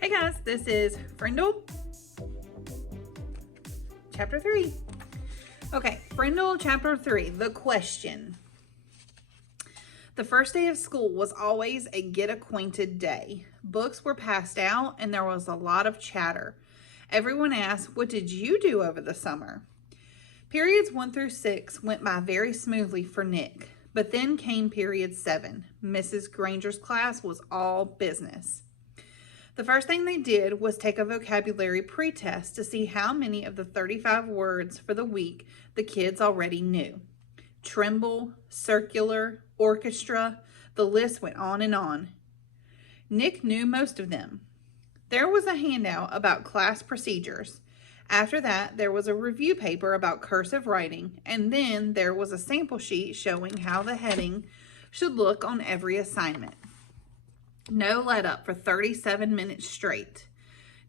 Hey guys, this is Frindle Chapter 3. Okay, Frindle Chapter 3, the question. The first day of school was always a get acquainted day. Books were passed out and there was a lot of chatter. Everyone asked, "What did you do over the summer?" Periods 1 through 6 went by very smoothly for Nick, but then came period 7. Mrs. Granger's class was all business. The first thing they did was take a vocabulary pretest to see how many of the 35 words for the week the kids already knew. Tremble, circular, orchestra, the list went on and on. Nick knew most of them. There was a handout about class procedures. After that, there was a review paper about cursive writing, and then there was a sample sheet showing how the heading should look on every assignment. No let up for 37 minutes straight.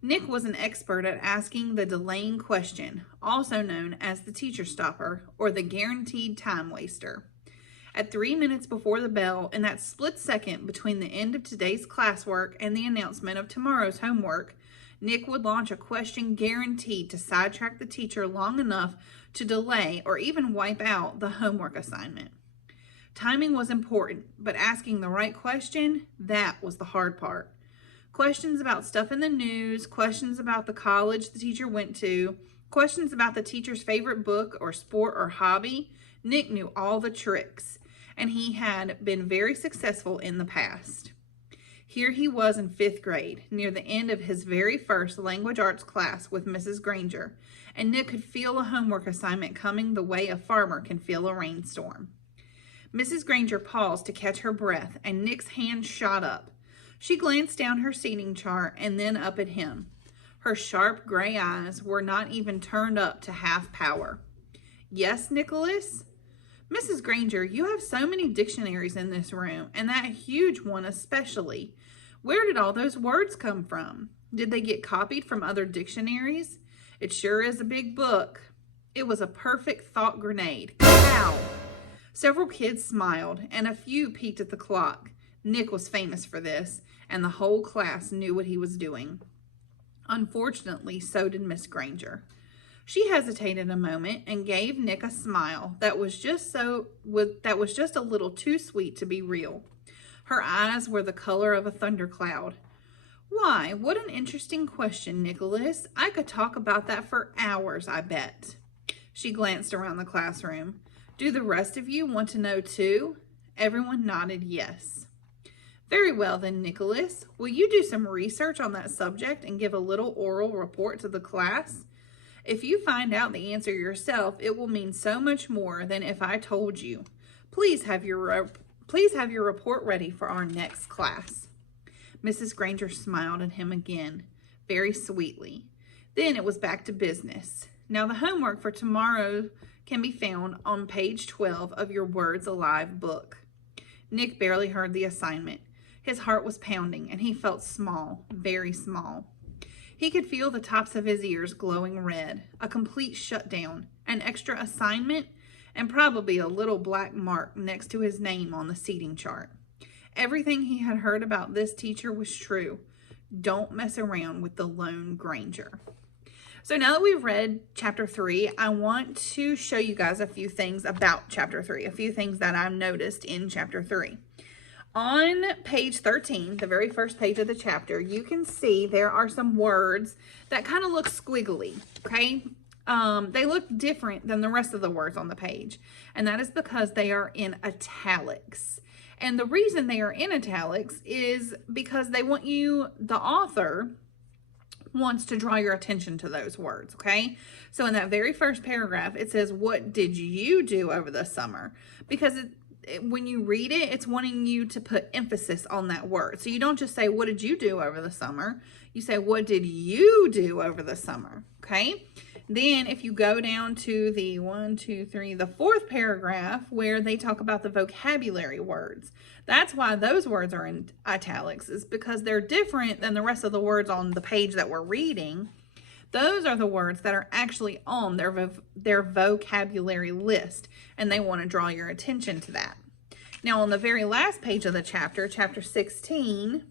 Nick was an expert at asking the delaying question, also known as the teacher stopper or the guaranteed time waster. At 3 minutes before the bell, in that split second between the end of today's classwork and the announcement of tomorrow's homework, Nick would launch a question guaranteed to sidetrack the teacher long enough to delay or even wipe out the homework assignment. Timing was important, but asking the right question, that was the hard part. Questions about stuff in the news, questions about the college the teacher went to, questions about the teacher's favorite book or sport or hobby. Nick knew all the tricks, and he had been very successful in the past. Here he was in 5th grade, near the end of his very first language arts class with Mrs. Granger, and Nick could feel a homework assignment coming the way a farmer can feel a rainstorm. Mrs. Granger paused to catch her breath, and Nick's hand shot up. She glanced down her seating chart and then up at him. Her sharp gray eyes were not even turned up to half power. "Yes, Nicholas?" "Mrs. Granger, you have so many dictionaries in this room, and that huge one especially. Where did all those words come from? Did they get copied from other dictionaries? It sure is a big book." It was a perfect thought grenade. Ow! Several kids smiled, and a few peeked at the clock. Nick was famous for this, and the whole class knew what he was doing. Unfortunately, so did Miss Granger. She hesitated a moment and gave Nick a smile that was just a little too sweet to be real. Her eyes were the color of a thundercloud. "Why, what an interesting question, Nicholas. I could talk about that for hours, I bet." She glanced around the classroom. "Do the rest of you want to know too?" Everyone nodded yes. "Very well then, Nicholas. Will you do some research on that subject and give a little oral report to the class? If you find out the answer yourself, it will mean so much more than if I told you. Please have your report ready for our next class." Mrs. Granger smiled at him again, very sweetly. Then it was back to business. "Now the homework for tomorrow can be found on page 12 of your Words Alive book." Nick barely heard the assignment. His heart was pounding, and he felt small, very small. He could feel the tops of his ears glowing red, a complete shutdown, an extra assignment, and probably a little black mark next to his name on the seating chart. Everything he had heard about this teacher was true. Don't mess around with the lone Granger. So now that we've read chapter 3, I want to show you guys a few things about chapter 3, a few things that I've noticed in chapter 3. On page 13, the very first page of the chapter, you can see there are some words that kind of look squiggly, okay? They look different than the rest of the words on the page, and that is because they are in italics. And the reason they are in italics is because they want you, the author wants to draw your attention to those words, okay? So in that very first paragraph, it says, "What did you do over the summer?" Because when you read it, it's wanting you to put emphasis on that word. So you don't just say, "What did you do over the summer?" You say, "What did you do over the summer?" Okay? Then if you go down to the 4th paragraph where they talk about the vocabulary words, that's why those words are in italics, is because they're different than the rest of the words on the page that we're reading. Those are the words that are actually on their vocabulary list, and they want to draw your attention to that. Now on the very last page of the chapter, chapter 16,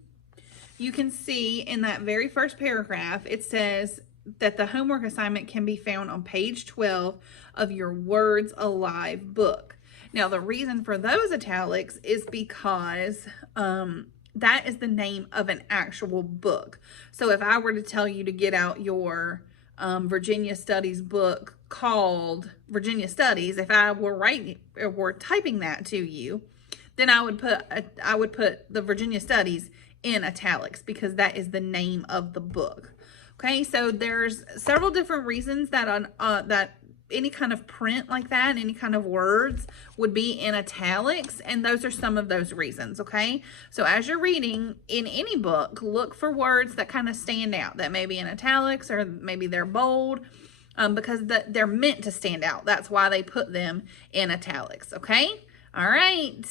you can see in that very first paragraph, it says that the homework assignment can be found on page 12 of your Words Alive book. Now, the reason for those italics is because that is the name of an actual book. So if I were to tell you to get out your Virginia Studies book called Virginia Studies, if I were typing that to you, then I would put the Virginia Studies in italics because that is the name of the book. Okay, so there's several different reasons that that any kind of print like that, any kind of words would be in italics, and those are some of those reasons, okay? So as you're reading in any book, look for words that kind of stand out, that may be in italics or maybe they're bold, because they're meant to stand out. That's why they put them in italics, okay? All right.